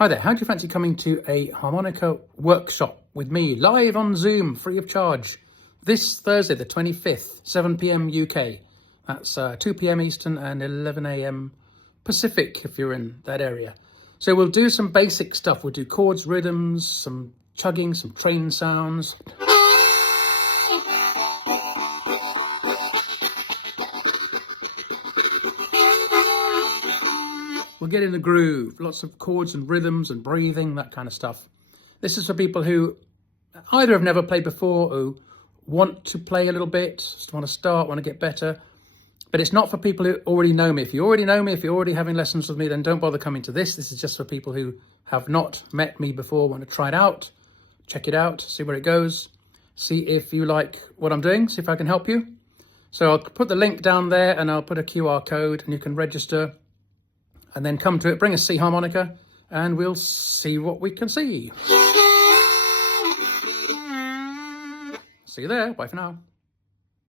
Hi there, how do you fancy coming to a harmonica workshop with me live on Zoom, free of charge, this Thursday the 25th, 7 p.m. UK. That's 2 p.m. Eastern and 11 a.m. Pacific if you're in that area. So we'll do some basic stuff. We'll do chords, rhythms, some chugging, some train sounds. We'll get in the groove, lots of chords and rhythms and breathing, that kind of stuff. This is for people who either have never played before, who want to play a little bit, just want to start, want to get better. But it's not for people who already know me. If you already know me, if you're already having lessons with me, then don't bother coming to this. This is just for people who have not met me before, want to try it out, check it out, see where it goes, see if you like what I'm doing, see if I can help you. So I'll put the link down there and I'll put a QR code and you can register. And then come to it, bring a C harmonica, and we'll see what we can see. See you there. Bye for now.